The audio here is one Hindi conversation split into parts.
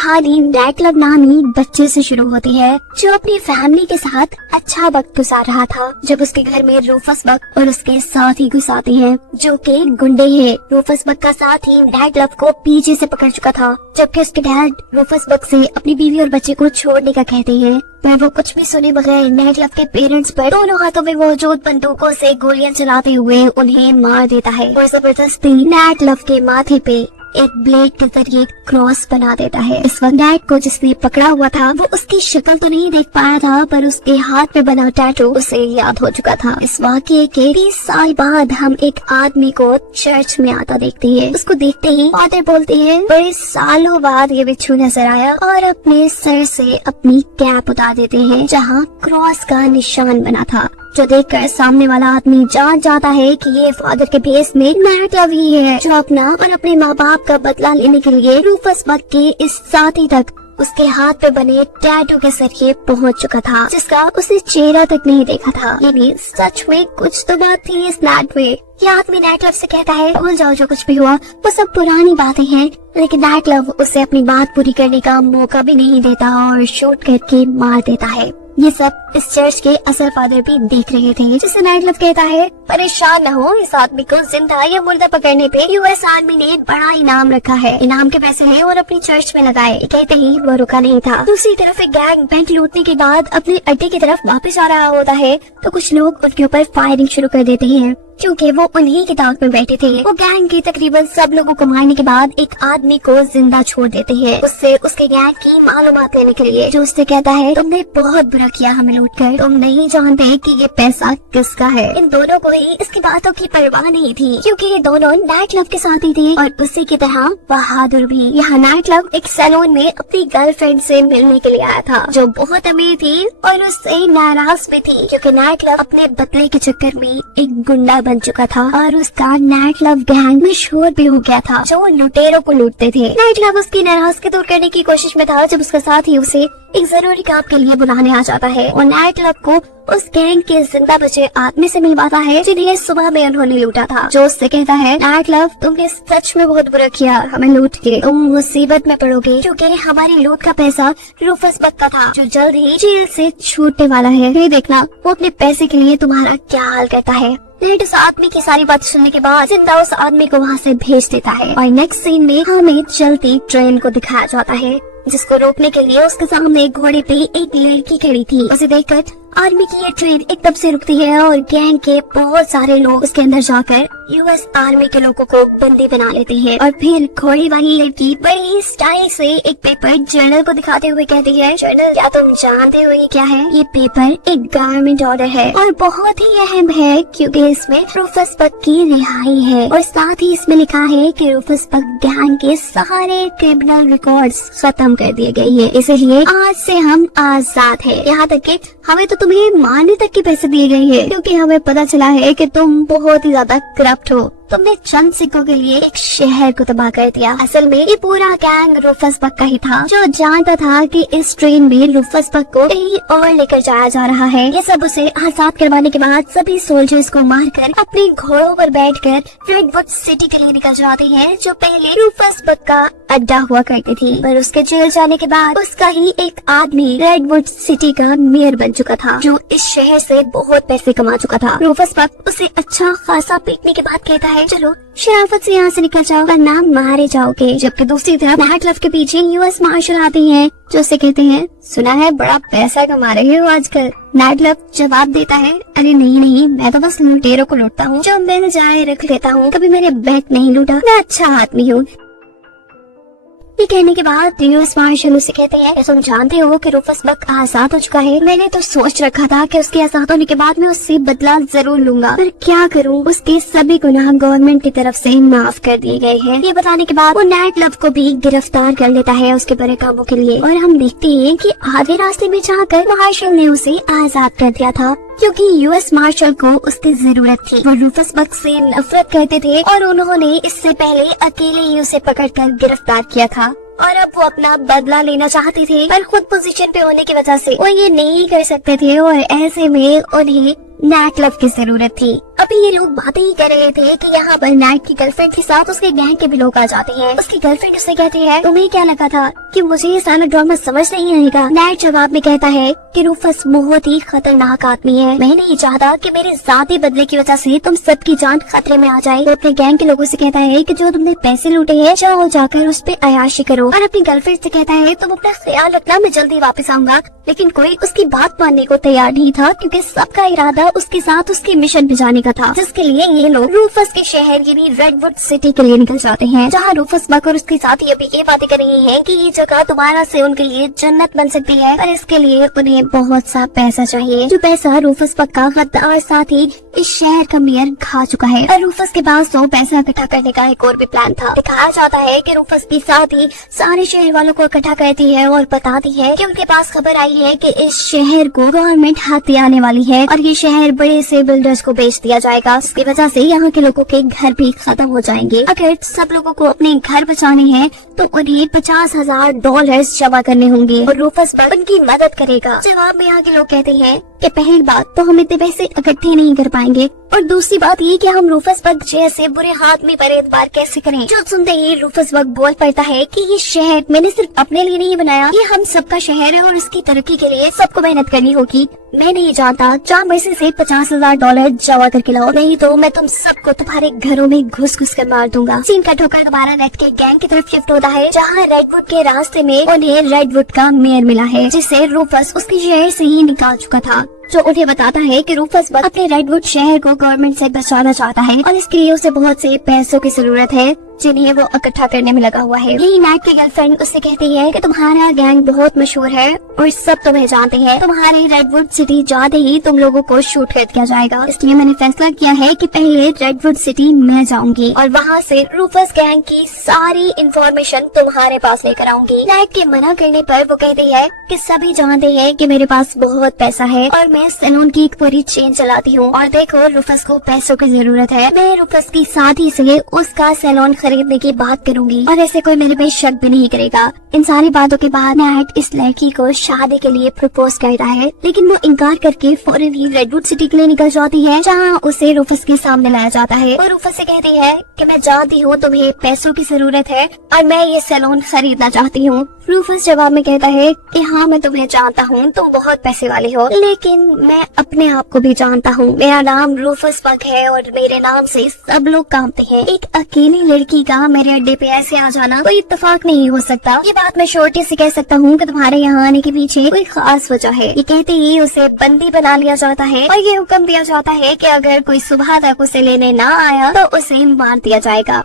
कहानी नाइट क्लब नामी बच्चे से शुरू होती है जो अपनी फैमिली के साथ अच्छा वक्त गुजार रहा था जब उसके घर में रूफस बक और उसके साथी घुस आते हैं जो कि गुंडे हैं। रूफस बक का साथी नाइट क्लब को पीछे से पकड़ चुका था जबकि उसके डैड रूफस बक से अपनी बीवी और बच्चे को छोड़ने का कहते हैं, पर वो कुछ भी सुने बगैर नाइट क्लब के पेरेंट्स पर दोनों हाथों में मौजूद बंदूकों से गोलियां चलाते हुए उन्हें मार देता है और जबरदस्ती नाइट क्लब के माथे पे एक ब्लेड के जरिए क्रॉस बना देता है। इस वक्त नाइट को जिसने पकड़ा हुआ था वो उसकी शक्ल तो नहीं देख पाया था पर उसके हाथ में बना टैटू उसे याद हो चुका था। इस वाकये के 20 साल बाद हम एक आदमी को चर्च में आता देखते हैं। उसको देखते ही फादर बोलते हैं बड़े सालों बाद ये बिच्छू नजर आया और अपने सर से अपनी कैप उतार देते हैं जहाँ क्रॉस का निशान बना था, जो देखकर सामने वाला आदमी जान जाता है कि ये फादर के भेस में नाइट क्लब ही है जो अपना और अपने माँ बाप का बदला लेने के लिए रूफस बक के इस साथी तक उसके हाथ पे बने टैटू के जरिए पहुंच चुका था जिसका उसने चेहरा तक नहीं देखा था। यानी सच में कुछ तो बात थी इस नाइट में। ये आदमी नाइट क्लब से कहता है भूल जाओ जो कुछ भी हुआ वो सब पुरानी बातें हैं, लेकिन नाइट क्लब उसे अपनी बात पूरी करने का मौका भी नहीं देता और शूट करके मार देता है। ये सब इस चर्च के असल फादर भी देख रहे थे जिसे नाइट क्लब कहता है परेशान न हो, इस आदमी को जिंदा या मुर्दा पकड़ने पे यूएस आर्मी ने बड़ा इनाम रखा है, इनाम के पैसे ले और अपनी चर्च में लगाए। कहते ही वो रुका नहीं था। दूसरी तरफ एक गैंग बैंक लूटने के बाद अपने अड्डे की तरफ वापस आ रहा होता है तो कुछ लोग उनके ऊपर फायरिंग शुरू कर देते हैं क्योंकि वो उन्हीं की ताक में बैठे थे। वो गैंग के तकरीबन सब लोगों को मारने के बाद एक आदमी को जिंदा छोड़ देते हैं उससे उसके गैंग की मालूमात लेने के लिए, जो उससे कहता है तुमने बहुत बुरा किया हमें लूट कर, तुम नहीं जानते कि ये पैसा किसका है। इन दोनों को ही इसकी बातों की परवाह नहीं थी क्योंकि ये दोनों नाइट क्लब के साथी थे और उसी की तरह बहादुर भी। यहाँ नाइट क्लब एक सैलून में अपनी गर्लफ्रेंड से मिलने के लिए आया था जो बहुत अमीर थी और उससे नाराज भी थी क्योंकि नाइट क्लब अपने बदले के चक्कर में एक गुंडा बन चुका था और उसका नाइट क्लब गैंग मशहूर भी हो गया था जो लुटेरों को लूटते थे। नाइट क्लब उसकी नाराजगी दूर करने की कोशिश में था जब उसका साथी उसे एक जरूरी काम के लिए बुलाने आ जाता है और नाइट क्लब को उस गैंग के जिंदा बचे आदमी से मिलवाता है जिन्हें सुबह में उन्होंने लूटा था, जो उससे कहता है नाइट क्लब तुमने सच में बहुत बुरा किया हमें लूट के, तुम मुसीबत में पड़ोगे क्योंकि हमारी लूट का पैसा रूफस बक का था जो जल्द ही जेल से छूटने वाला है। ये देखना वो अपने पैसे के लिए तुम्हारा क्या हाल करता है। नाइट उस आदमी की सारी बातें सुनने के बाद जिंदा उस आदमी को वहाँ से भेज देता है और नेक्स्ट सीन में हमें चलती ट्रेन को दिखाया जाता है जिसको रोकने के लिए उसके सामने घोड़े पे एक लड़की खड़ी थी। उसे देखकर आर्मी की ये ट्रेन एकदम से रुकती है और गैंग के बहुत सारे लोग उसके अंदर जाकर यूएस आर्मी के लोगों को बंदी बना लेते हैं और फिर घोड़ी वाली लड़की बड़ी स्टाइल से एक पेपर जर्नल को दिखाते हुए कहती है जर्नल क्या तुम जानते हो ये क्या है? ये पेपर एक गवर्नमेंट ऑर्डर है और बहुत ही अहम है क्योंकि इसमें रूफस बक की रिहाई है और साथ ही इसमें लिखा है कि रूफस बक गैंग के सारे क्रिमिनल रिकॉर्ड्स खत्म कर दिए गए हैं, इसलिए आज से हम आजाद है। यहाँ तक कि हमें तो तुम्हें मारने तक के पैसे दिए गए हैं क्योंकि हमें पता चला है कि तुम बहुत ही ज्यादा करप्ट हो, तुमने चंद सिक्कों के लिए एक शहर को तबाह कर दिया। असल में ये पूरा गैंग रूफस बक का ही था जो जानता था कि इस ट्रेन में रूफस बक को कहीं और लेकर जाया जा रहा है। ये सब उसे आजाद करवाने के बाद सभी सोल्जर्स को मारकर अपने घोड़ों पर बैठकर रेडवुड सिटी के लिए निकल जाते हैं जो पहले रूफस बक का अड्डा हुआ करती थी, पर उसके जेल जाने के बाद उसका ही एक आदमी रेडवुड सिटी का मेयर बन चुका था जो इस शहर से बहुत पैसे कमा चुका था। रूफस बक उसे अच्छा खासा पीटने के बाद कहता है चलो शराफत से यहाँ से निकल जाओ वरना मारे जाओगे। जबकि दूसरी तरफ नाइट क्लब के पीछे यूएस मार्शल आते हैं जो उसे कहते हैं सुना है बड़ा पैसा कमा रहे हो आजकल। नाइट क्लब जवाब देता है अरे नहीं मैं तो बस लुटेरों को लूटता हूँ, जो मिल जाए रख लेता हूँ, कभी मैंने बैंक नहीं लूटा, मैं अच्छा आदमी हूँ। ये कहने के बाद यूएस मार्शल उसे कहते हैं तुम जानते हो कि रूफस बक आजाद हो चुका है, मैंने तो सोच रखा था कि उसके आजाद होने के बाद मैं उससे बदला जरूर लूंगा, पर क्या करूं उसके सभी गुनाह गवर्नमेंट की तरफ से माफ कर दिए गए हैं। ये बताने के बाद वो नाइट क्लब को भी गिरफ्तार कर लेता है उसके बुरे कामों के लिए और हम देखते हैं कि आधे रास्ते में जाकर मार्शल ने उसे आजाद कर दिया था क्योंकि यूएस मार्शल को उसकी जरूरत थी। वो रूफस बक से नफरत करते थे और उन्होंने इससे पहले अकेले ही उसे पकड़कर गिरफ्तार किया था और अब वो अपना बदला लेना चाहते थे पर खुद पोजीशन पे होने की वजह से वो ये नहीं कर सकते थे और ऐसे में उन्हें नैट लव की जरूरत थी। अभी ये लोग बातें ही कर रहे थे कि यहाँ पर नैट की गर्लफ्रेंड के साथ उसके गैंग के भी लोग आ जाते हैं। उसकी गर्लफ्रेंड उसे कहती है, तुम्हें क्या लगा था कि मुझे ये सारा ड्रामा समझ नहीं आएगा? नैट जवाब में कहता है कि रूफस बहुत ही खतरनाक आदमी है, मैं नहीं चाहता कि मेरे जाती बदले की वजह से तुम सबकी जान खतरे में आ जाए। वो अपने गैंग के लोगों से कहता है कि जो तुमने पैसे लूटे हैं जाओ जाकर उस पे अयाशी करो, और अपनी गर्लफ्रेंड से कहता है तुम अपना ख्याल रखना, मैं जल्दी वापस आऊंगा। लेकिन कोई उसकी बात मानने को तैयार नहीं था, क्योंकि सबका इरादा उसके साथ उसके मिशन पे जाने का था, जिसके लिए ये लोग रूफस के शहर यानी रेडवुड सिटी के लिए निकल जाते हैं, जहाँ रूफस बक और उसके साथी अभी ये बातें कर रही हैं कि ये जगह दोबारा से उनके लिए जन्नत बन सकती है, पर इसके लिए उन्हें बहुत सा पैसा चाहिए, जो पैसा रूफस बक का गद्दार साथी इस शहर का मेयर खा चुका है। और रूफस के पास तो पैसा इकट्ठा करने का एक और भी प्लान था। दिखाया जाता है कि रूफस की साथी सारे शहर वालों को इकट्ठा करती है और बताती है कि उनके पास खबर आई है कि इस शहर को गवर्नमेंट हाथ आने वाली है और ये शहर बड़े से बिल्डर्स को बेच दिया जाएगा, जिसकी वजह से यहाँ के लोगों के घर भी खत्म हो जाएंगे। अगर सब लोगों को अपने घर बचाने हैं तो उन्हें $50,000 जमा करने होंगे और रूफस बक उनकी मदद करेगा। जवाब में यहाँ के लोग कहते हैं कि पहली बात तो हम इतने पैसे इकट्ठे नहीं कर पाएंगे, और दूसरी बात ये कि हम रूफस बक जैसे बुरे आदमी पर एतबार कैसे करें। जो सुनते ही रूफस बक बोल पड़ता है कि ये शहर मैंने सिर्फ अपने लिए नहीं बनाया, ये हम सबका शहर है और इसकी तरक्की के लिए सबको मेहनत करनी होगी। मैं नहीं जानता, जा पैसे से $50,000 जमा करके लाओ, नहीं तो मैं तुम सबको तुम्हारे घरों में घुस घुस कर मार दूंगा। सीन कट होकर दोबारा नेट के गैंग की तरफ शिफ्ट होता है, जहाँ रेडवुड के रास्ते में उन्हें रेडवुड का मेयर मिला है, जिसे रूफस उसके शहर से ही निकाल चुका था, जो उन्हें बताता है कि रूफस बक अपने रेडवुड शहर को गवर्नमेंट से बचाना चाहता है और इसके लिए उसे बहुत से पैसों की जरूरत है, जिन्हें वो इकट्ठा करने में लगा हुआ है। यही नैट की गर्लफ्रेंड उससे कहती है कि तुम्हारा गैंग बहुत मशहूर है और सब तुम्हें जानते हैं, तुम्हारे रेडवुड सिटी जाते ही तुम लोगों को शूट कर दिया जाएगा, इसलिए मैंने फैसला किया है कि पहले रेडवुड सिटी मैं जाऊंगी और वहाँ से रूफस गैंग की सारी इंफॉर्मेशन तुम्हारे पास लेकर आऊंगी। नैट के मना करने पर वो कहती है कि सभी जानते हैं कि मेरे पास बहुत पैसा है और मैं सैलून की एक पूरी चेन चलाती हूँ, और देखो रूफस को पैसों की जरूरत है, मैं रूफस की साथी से उसका सैलून खरीदने की बात करूंगी और ऐसे कोई मेरे पे शक भी नहीं करेगा। इन सारी बातों के बाद नैट इस लड़की को शादी के लिए प्रपोज करता है, लेकिन वो इनकार करके फौरन ही रेडवुड सिटी के लिए निकल जाती है, जहाँ उसे रूफस के सामने लाया जाता है और रूफस से कहती है कि मैं जानती हूँ तुम्हें पैसों की जरूरत है और मैं ये सैलून खरीदना चाहती हूँ। रूफस जवाब में कहता है कि हाँ मैं तुम्हें जानता हूँ, तुम बहुत पैसे वाले हो, लेकिन मैं अपने आप को भी जानता हूँ, मेरा नाम रूफस बक है और मेरे नाम से सब लोग कांपते हैं। एक अकेली लड़की का मेरे अड्डे पे ऐसे आ जाना कोई इत्तेफाक नहीं हो सकता। ये बात मैं शोर्टी से कह सकता हूँ कि तुम्हारे यहाँ आने के पीछे कोई खास वजह है। ये कहते ही उसे बंदी बना लिया जाता है और ये हुक्म दिया जाता है कि अगर कोई सुबह तक उसे लेने ना आया तो उसे मार दिया जाएगा।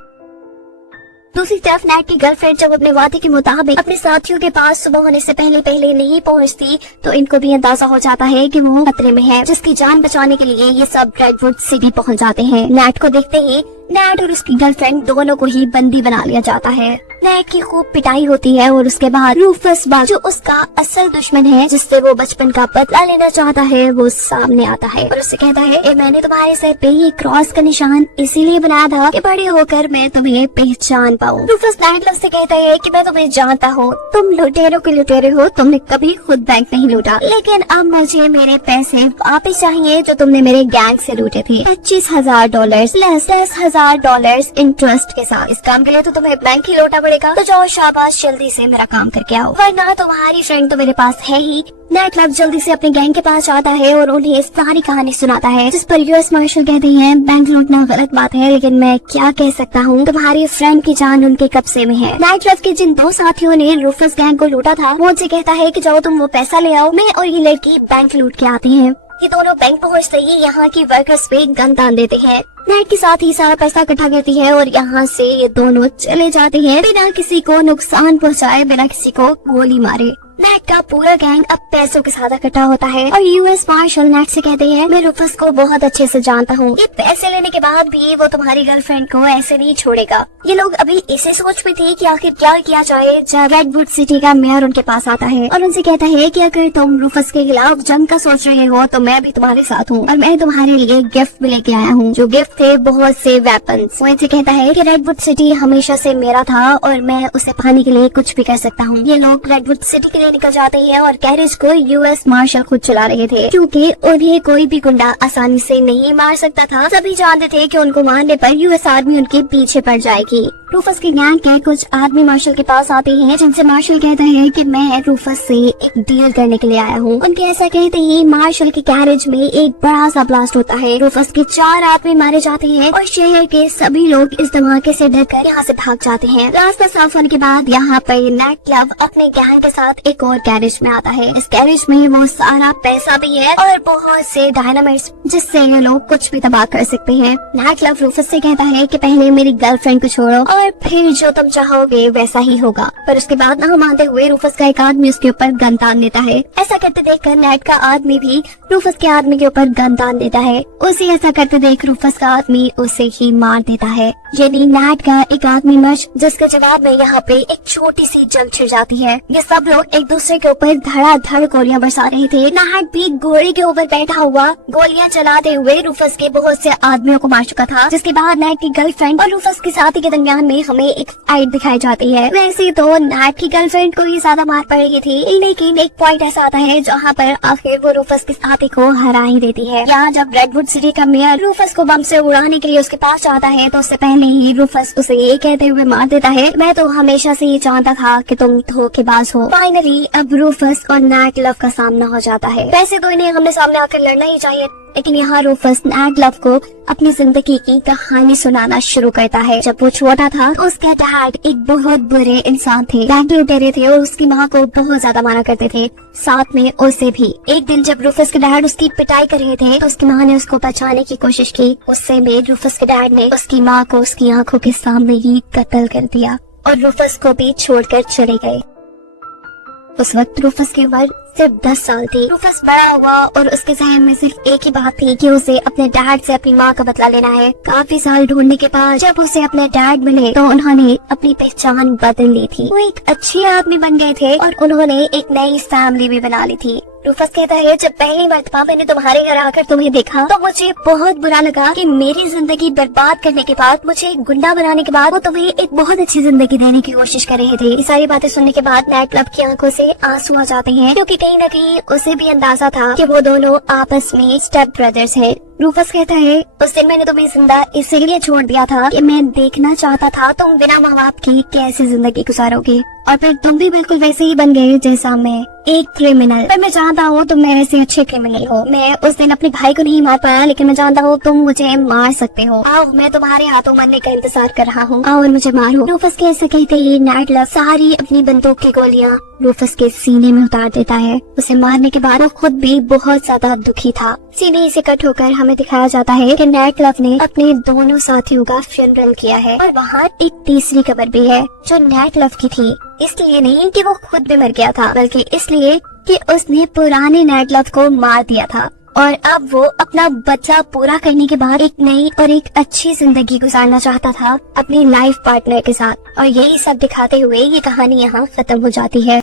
दूसरी तरफ नैट की गर्लफ्रेंड जब अपने वादे के मुताबिक अपने साथियों के पास सुबह होने से पहले नहीं पहुंचती, तो इनको भी अंदाजा हो जाता है कि वो खतरे में है, जिसकी जान बचाने के लिए ये सब रेडवुड सिटी पहुंच जाते हैं। नैट को देखते ही नैट और उसकी गर्लफ्रेंड दोनों को ही बंदी बना लिया जाता है। नैट की खूब पिटाई होती है और उसके बाद रूफस बक, जो उसका असल दुश्मन है जिससे वो बचपन का बदला लेना चाहता है, वो सामने आता है और उससे कहता है मैंने तुम्हारे सर पे ये क्रॉस का निशान इसीलिए बनाया था कि बड़े होकर मैं तुम्हें पहचान पाऊँ। रूफस नैट से कहता है कि मैं तुम्हें जानता हूँ, तुम लुटेरों के लुटेरे हो, तुमने कभी खुद बैंक नहीं लूटा, लेकिन अब मुझे मेरे पैसे वापस चाहिए जो तुमने मेरे गैंग से लूटे थे, $25,000 प्लस $10,000 इंटरेस्ट के साथ। इस काम के लिए तो तुम्हें बैंक ही लौटा पड़ेगा, तो जाओ शाबाश, जल्दी से मेरा काम करके आओ, वरना तुम्हारी फ्रेंड तो मेरे पास है ही। नैट लव जल्दी से अपने गैंग के पास आता है और उन्हें सारी कहानी सुनाता है, जिस पर यूएस मार्शल कहते हैं बैंक लूटना गलत बात है, लेकिन मैं क्या कह सकता हूँ, तुम्हारी फ्रेंड की जान उनके कब्जे में है। नैट लव के जिन दो साथियों ने रूफस गैंग को लूटा था, वो उनसे कहता है कि जाओ तुम वो पैसा ले आओ, मैं और ये लड़की बैंक लूट के आते हैं। ये दोनों बैंक पहुँचते ही यहाँ की वर्कर्स पे गन तान देते हैं। नैट के साथ ही सारा पैसा इकट्ठा करती है और यहाँ से ये दोनों चले जाते हैं, बिना किसी को नुकसान पहुँचाए, बिना किसी को गोली मारे। नैट का पूरा गैंग अब पैसों के साथ इकट्ठा होता है और यूएस मार्शल नैट से कहते हैं मैं रूफस को बहुत अच्छे से जानता हूँ, ये पैसे लेने के बाद भी वो तुम्हारी गर्लफ्रेंड को ऐसे नहीं छोड़ेगा। ये लोग अभी इसी सोच में थे कि आखिर क्या किया जाए, जब रेडवुड सिटी का मेयर उनके पास आता है और उनसे कहता है कि अगर तुम रूफस के खिलाफ जंग का सोच रहे हो तो मैं भी तुम्हारे साथ हूँ और मैं तुम्हारे लिए गिफ्ट भी लेके आया हूँ। जो गिफ्ट थे बहुत से वेपन्स। वो इनसे कहता है कि रेडवुड सिटी हमेशा से मेरा था और मैं उसे पाने के लिए कुछ भी कर सकता हूँ। ये लोग रेडवुड सिटी के लिए निकल जाते हैं और गैरेज को यूएस मार्शल खुद चला रहे थे, क्योंकि उन्हें कोई भी गुंडा आसानी से नहीं मार सकता था। सभी जानते थे कि उनको मारने पर यूएस आर्मी उनके पीछे पड़ जाएगी। रूफस की गैंग के कुछ आदमी मार्शल के पास आते हैं, जिनसे मार्शल कहता है कि मैं रूफस से एक डील करने के लिए आया हूँ। उनके ऐसा कहते ही मार्शल के गैरेज में एक बड़ा सा ब्लास्ट होता है। रूफस के 4 आदमी मारे जाते हैं और शहर के सभी लोग इस धमाके से डरकर यहाँ से भाग जाते हैं। रास्ता साफ होने के बाद यहाँ पर नाइट क्लब अपने गैंग के साथ एक और गैरेज में आता है। इस गैरेज में वो सारा पैसा भी है और बहुत से डायनामाइट्स, जिससे ये लोग कुछ भी तबाह कर सकते हैं। नाइट क्लब रूफस से कहता है कि पहले मेरी गर्लफ्रेंड को छोड़ो और फिर जो तुम चाहोगे वैसा ही होगा। पर उसके बाद ना मानते हुए रूफस का एक आदमी उसके ऊपर गन तान देता है। ऐसा करते देखकर नाइट का आदमी भी रूफस के आदमी के ऊपर गन तान देता है। उसे ऐसा करते देख रूफस का आदमी उसे ही मार देता है। यानी नाइट का एक आदमी मर, जिसके जवाब में यहाँ पे एक छोटी सी जंग छिड़ जाती है। ये सब लोग एक दूसरे के ऊपर धड़ाधड़ गोलियां बरसा रहे थे। नाइट भी घोड़े के ऊपर बैठा हुआ गोलियां चलाते हुए रूफस के बहुत से आदमियों को मार चुका था। जिसके बाद नाइट की गर्लफ्रेंड और रूफस के साथी के दरमियान में हमें एक फाइट दिखाई जाती है। वैसे तो नाइट की गर्लफ्रेंड को ही ज्यादा मार पड़ रही थी, लेकिन एक पॉइंट ऐसा आता है जहाँ पर आखिर वो रूफस के साथी को हरा ही देती है। यहाँ जब रेडवुड सिटी का मेयर रूफस को बम से उड़ाने के लिए उसके पास जाता है, तो उससे पहले ही रूफस उसे ये कहते हुए मार देता है, मैं तो हमेशा से ये जानता था कि तुम धोखेबाज हो। फाइनली अब रूफस और नाइट लव का सामना हो जाता है। वैसे तो इन्हें हमने सामने आकर लड़ना ही चाहिए, लेकिन यहाँ रूफस नाइट लव को अपनी जिंदगी की कहानी सुनाना शुरू करता है। जब वो छोटा था तो उसके डैड एक बहुत बुरे इंसान थे, गैंग लुटेरे थे और उसकी माँ को बहुत ज्यादा मारा करते थे, साथ में उसे भी। एक दिन जब रूफस के डैड उसकी पिटाई कर रहे थे तो उसकी माँ ने उसको बचाने की कोशिश की। उससे में रूफस के डैड ने उसकी माँ को उसकी आंखों के सामने ही कत्ल कर दिया और रूफस को भी छोड़कर चले गए। उस वक्त रूफस की उम्र सिर्फ 10 साल थी। रूफस बड़ा हुआ और उसके जहन में सिर्फ एक ही बात थी कि उसे अपने डैड से अपनी माँ का बदला लेना है। काफी साल ढूंढने के बाद जब उसे अपने डैड मिले तो उन्होंने अपनी पहचान बदल ली थी। वो एक अच्छे आदमी बन गए थे और उन्होंने एक नई फैमिली भी बना ली थी। रूफस कहता है, जब पहली मर्तबा मैंने तुम्हारे घर आकर तुम्हें देखा तो मुझे बहुत बुरा लगा कि मेरी जिंदगी बर्बाद करने के बाद, मुझे एक गुंडा बनाने के बाद वो तुम्हें एक बहुत अच्छी जिंदगी देने की कोशिश कर रहे थे। ये सारी बातें सुनने के बाद नाइट क्लब की आंखों से आंसू आ जाते हैं, क्योंकि कहीं न कहीं उसे भी अंदाजा था कि वो दोनों आपस में स्टेप ब्रदर्स हैं। रूफस कहता है, उस दिन मैंने तुम्हें जिंदा इसीलिए छोड़ दिया था कि मैं देखना चाहता था तुम बिना माँ बाप की कैसी जिंदगी गुजारोगे, और फिर तुम भी बिल्कुल वैसे ही बन गए जैसा मैं, एक क्रिमिनल। पर मैं जानता हूँ तुम मेरे से अच्छे क्रिमिनल हो। मैं उस दिन अपने भाई को नहीं मार पाया, लेकिन मैं जानता हूँ तुम मुझे मार सकते हो। आओ, मैं तुम्हारे हाथों मरने का इंतजार कर रहा हूँ, आओ और मुझे मारो। रूफस के ऐसे कहते ही नाइट लव सारी अपनी बंदूक की गोलियां रूफस के सीने में उतार देता है। उसे मारने के बाद वो खुद भी बहुत ज्यादा दुखी था। सीने से कट होकर हमें दिखाया जाता है कि नाइट लव ने अपने दोनों साथियों का फ्यूनरल किया है, और वहाँ एक तीसरी कब्र भी है जो नाइट लव की थी। इसलिए नहीं कि वो खुद भी मर गया था, बल्कि इसलिए कि उसने पुराने नाइट लव को मार दिया था और अब वो अपना बदला पूरा करने के बाद एक नई और एक अच्छी जिंदगी गुजारना चाहता था अपनी लाइफ पार्टनर के साथ। और यही सब दिखाते हुए ये कहानी यहाँ खत्म हो जाती है।